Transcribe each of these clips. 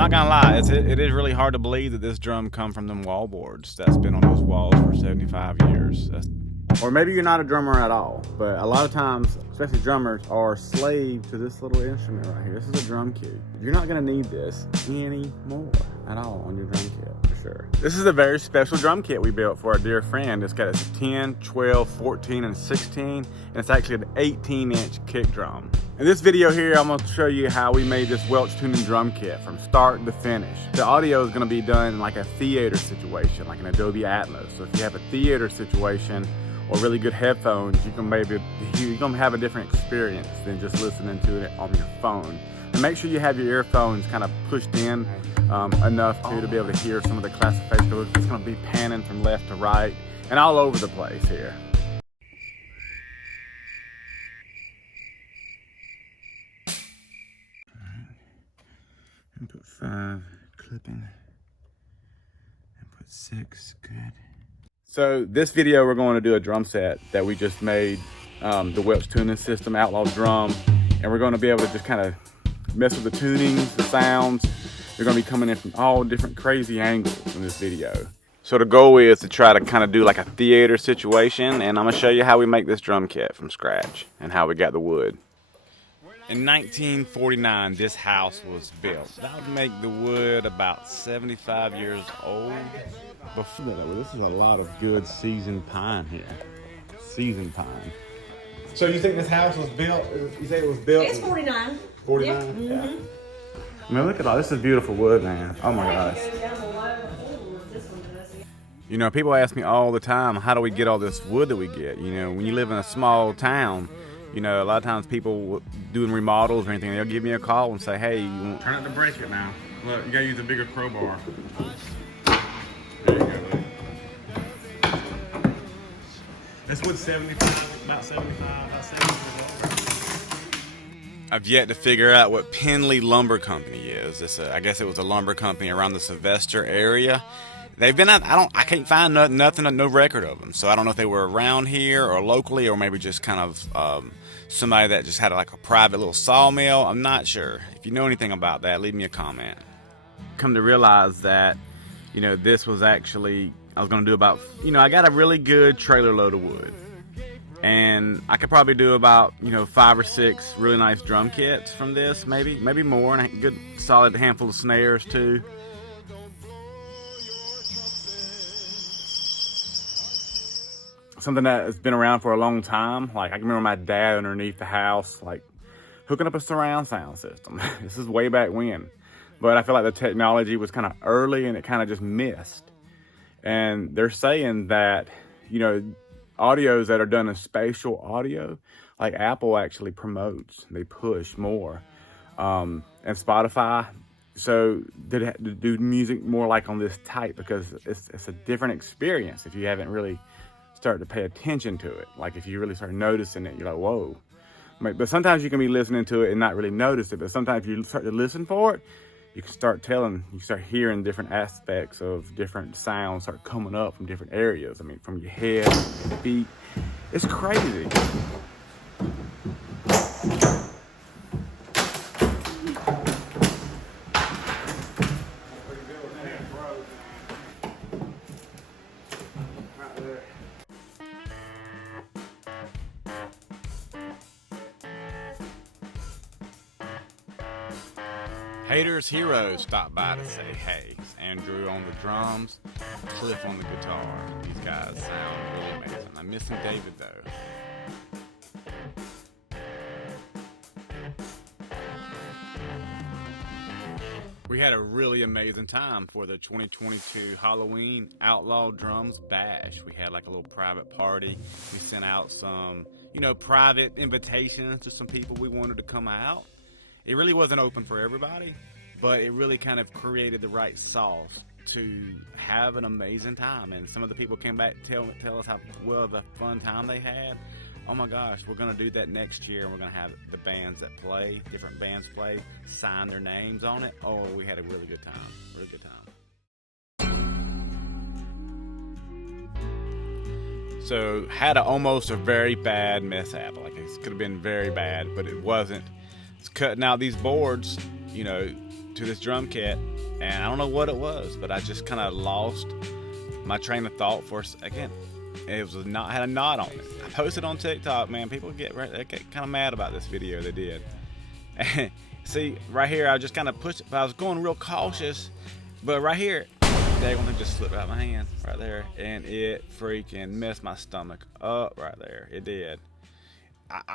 Not gonna lie, it is really hard to believe that this drum come from them wall boards that's been on those walls for 75 years. Or maybe you're not a drummer at all, but a lot of times, especially drummers, are slave to this little instrument right here. This is a drum kit. You're not gonna need this anymore at all on your drum kit, for sure. This is a very special drum kit we built for our dear friend. It's got a 10, 12, 14, and 16, and it's actually an 18-inch kick drum. In this video here, I'm gonna show you how we made this Welch tuning drum kit from start to finish. The audio is gonna be done in like a theater situation, like an Adobe Atmos. So if you have a theater situation, or really good headphones, you're gonna have a different experience than just listening to it on your phone. And make sure you have your earphones kind of pushed in enough to be able to hear some of the classification. It's gonna be panning from left to right and all over the place here. And put 5 clipping and put 6, good. So this video, we're going to do a drum set that we just made, the Welch tuning system, Outlaw Drum, and we're going to be able to just kind of mess with the tunings, the sounds. They're going to be coming in from all different crazy angles in this video. So the goal is to try to kind of do like a theater situation, and I'm going to show you how we make this drum kit from scratch and how we got the wood. In 1949, this house was built. That would make the wood about 75 years old. Before that, this is a lot of good seasoned pine here. Seasoned pine. So you think this house was built, you say it was built? It's 49. 49? Yeah. Mm-hmm. Yeah. I mean, look at all, this is beautiful wood, man. Oh my gosh. You know, people ask me all the time, how do we get all this wood that we get? You know, when you live in a small town, you know, a lot of times people doing remodels or anything, they'll give me a call and say, hey, you want... Try not to break it now. Look, you gotta use a bigger crowbar. There you go, buddy. That's what 75, about 75. I've yet to figure out what Penley Lumber Company is. I guess it was a lumber company around the Sylvester area. They've been out, I can't find nothing, no record of them. So I don't know if they were around here or locally, or maybe just kind of somebody that just had like a private little sawmill. I'm not sure. If you know anything about that, leave me a comment. Come to realize that, you know, this was actually, I was going to do about, you know, I got a really good trailer load of wood. And I could probably do about, you know, 5 or 6 really nice drum kits from this, maybe more, and a good solid handful of snares too. Something that has been around for a long time. Like I can remember my dad underneath the house, like hooking up a surround sound system. This is way back when. But I feel like the technology was kind of early and it kind of just missed. And they're saying that, you know, audios that are done in spatial audio, like Apple actually promotes, they push more. And Spotify, so they do music more like on this type, because it's a different experience if you haven't really started to pay attention to it. Like if you really start noticing it, you're like, whoa. But sometimes you can be listening to it and not really notice it, but sometimes you start to listen for it, you can start hearing different aspects of different sounds start coming up from different areas. I mean, from your head, your feet. It's crazy. Haters Heroes stopped by to say hey. It's Andrew on the drums, Cliff on the guitar. These guys sound really amazing. I'm missing David though. We had a really amazing time for the 2022 Halloween Outlaw Drums Bash. We had like a little private party. We sent out some, you know, private invitations to some people we wanted to come out. It really wasn't open for everybody, but it really kind of created the right sauce to have an amazing time. And some of the people came back to tell us how well the fun time they had. Oh my gosh, we're going to do that next year, and we're going to have the bands that play, different bands play, sign their names on it. Oh, we had a really good time, really good time. So had almost a very bad mishap. Like it could have been very bad, but it wasn't. It's cutting out these boards, you know, to this drum kit, and I don't know what it was, but I just kind of lost my train of thought for a second. It was had a knot on it. I posted on TikTok, man. People get kind of mad about this video. They did. See, right here, I just kind of pushed it, but I was going real cautious. But right here, that one just slipped out of my hand right there, and it freaking messed my stomach up right there. It did.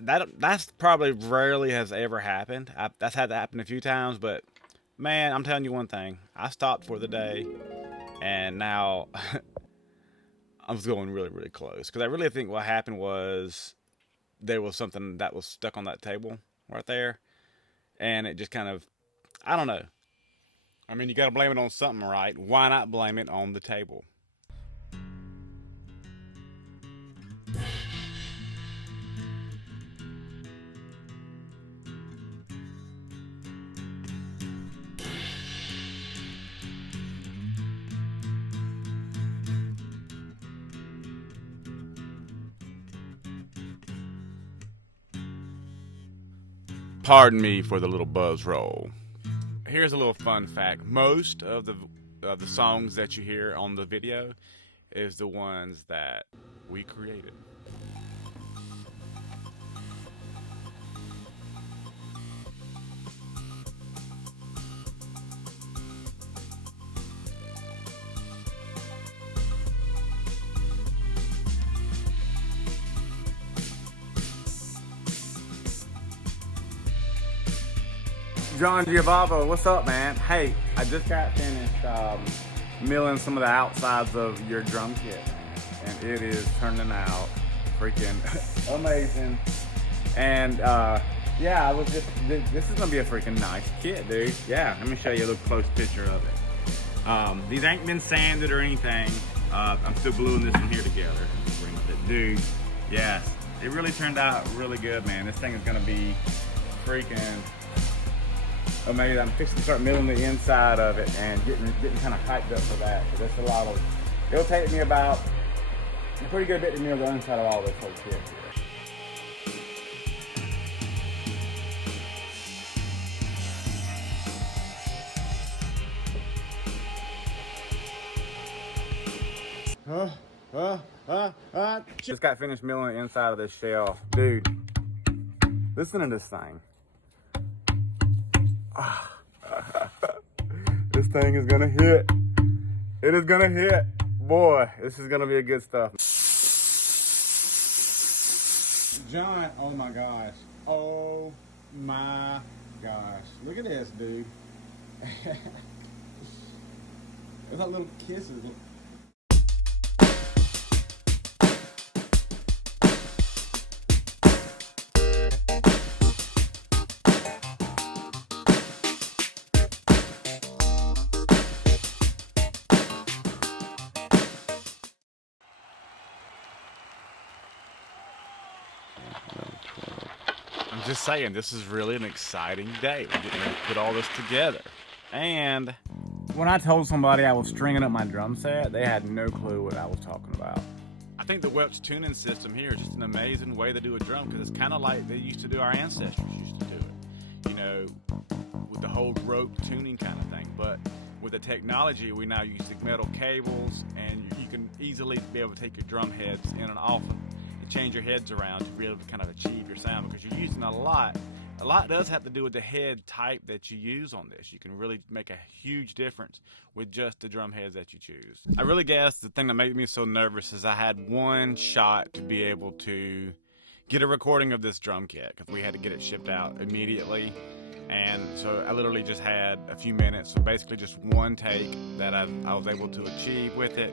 That's probably rarely has ever happened. That's had to happen a few times, but man, I'm telling you one thing. I stopped for the day, and now I was going really, really close, because I really think what happened was there was something that was stuck on that table right there, and it just kind of, I don't know. I mean, you got to blame it on something, right? Why not blame it on the table? Pardon me for the little buzz roll. Here's a little fun fact. Most of the songs that you hear on the video is the ones that we created. John Giovanni, what's up, man? Hey, I just got finished milling some of the outsides of your drum kit, and it is turning out freaking amazing. And yeah, this is gonna be a freaking nice kit, dude. Yeah, let me show you a little close picture of it. These ain't been sanded or anything. I'm still gluing this one here together. Dude, yes, it really turned out really good, man. This thing is gonna be freaking amazing. I'm fixing to start milling the inside of it and getting kind of hyped up for that. So that's a lot of, it'll take me about a pretty good bit to mill the inside of all this whole kit here. Just got finished milling the inside of this shelf. Dude, listen to this thing. This thing is gonna hit. It is gonna hit. Boy, this is gonna be a good stuff. John, oh my gosh. Oh my gosh. Look at this, dude. It's like little kisses. I'm just saying, this is really an exciting day. We're getting to put all this together. And when I told somebody I was stringing up my drum set, they had no clue what I was talking about. I think the Welch tuning system here is just an amazing way to do a drum, because it's kind of like they used to do, our ancestors used to do it. You know, with the whole rope tuning kind of thing. But with the technology, we now use the metal cables, and you can easily be able to take your drum heads in and off them. Change your heads around to be able to kind of achieve your sound, because you're using a lot. A lot does have to do with the head type that you use on this. You can really make a huge difference with just the drum heads that you choose. I really guess the thing that made me so nervous is I had one shot to be able to get a recording of this drum kit, because we had to get it shipped out immediately. And so I literally just had a few minutes, so basically just one take that I was able to achieve with it.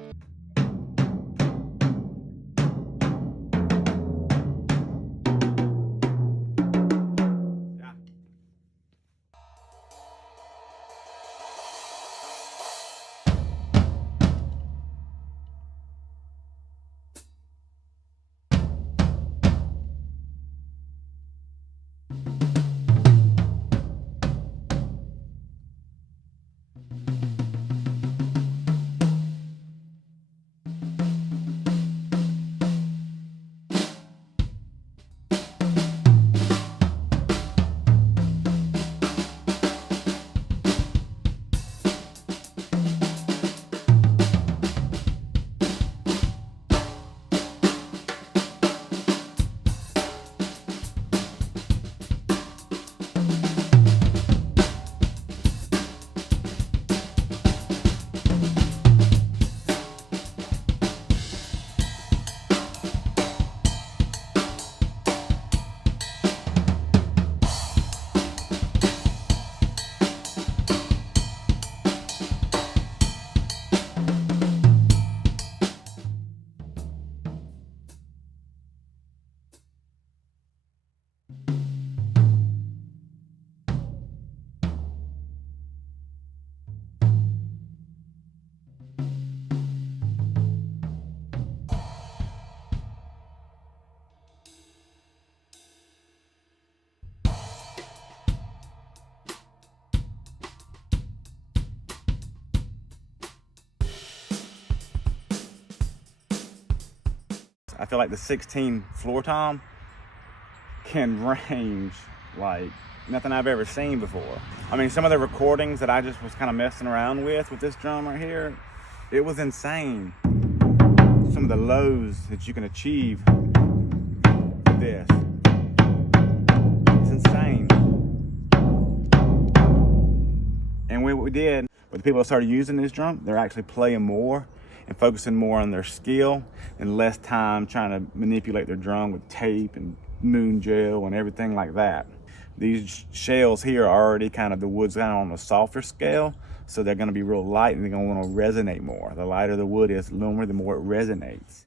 I feel like the 16 floor tom can range like nothing I've ever seen before. I mean, some of the recordings that I just was kind of messing around with this drum right here, it was insane. Some of the lows that you can achieve with this. It's insane. And what we did, with the people that started using this drum, they're actually playing more and focusing more on their skill and less time trying to manipulate their drum with tape and moon gel and everything like that. These shells here are already kind of, the wood's kind of on a softer scale, so they're going to be real light and they're going to want to resonate more. The lighter the wood is, normally the more it resonates.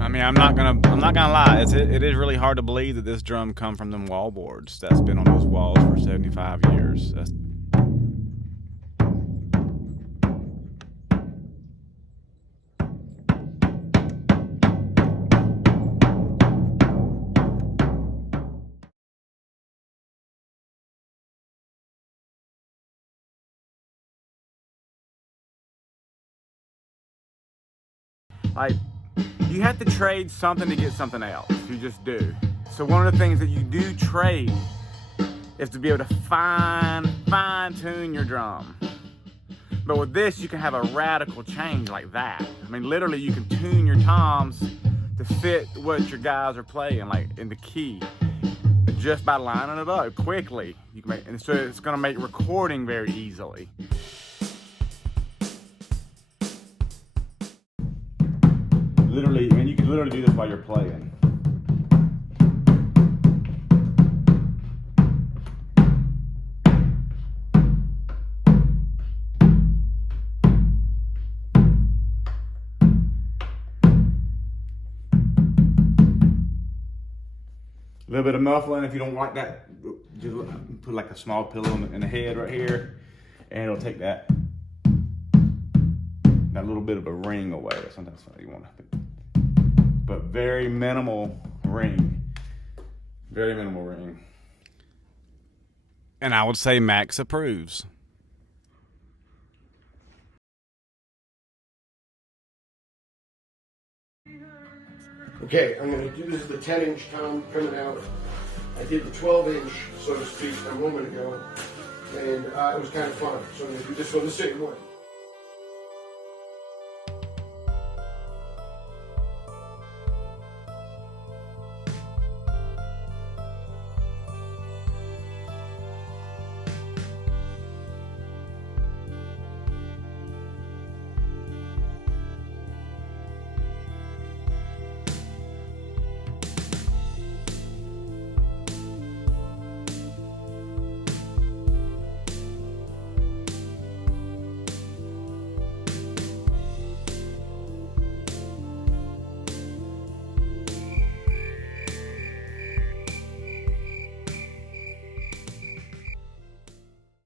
I mean, I'm not gonna lie. It is really hard to believe that this drum come from them wall boards that's been on those walls for 75 years. Like, you have to trade something to get something else. You just do. So one of the things that you do trade is to be able to fine tune your drum. But with this, you can have a radical change like that. I mean, literally, you can tune your toms to fit what your guys are playing, like in the key, just by lining it up quickly. You can and so it's going to make recording very easily. Literally, I mean, you can literally do this while you're playing. A little bit of muffling if you don't like that. Just put like a small pillow in the head right here, and it'll take that little bit of a ring away. Sometimes you want to, but very minimal ring. Very minimal ring. And I would say Max approves. Okay, I'm going to do this is the 10-inch tom coming out. I did the 12-inch, so to speak, a moment ago, and it was kind of fun. So I'm going to do this one the same way.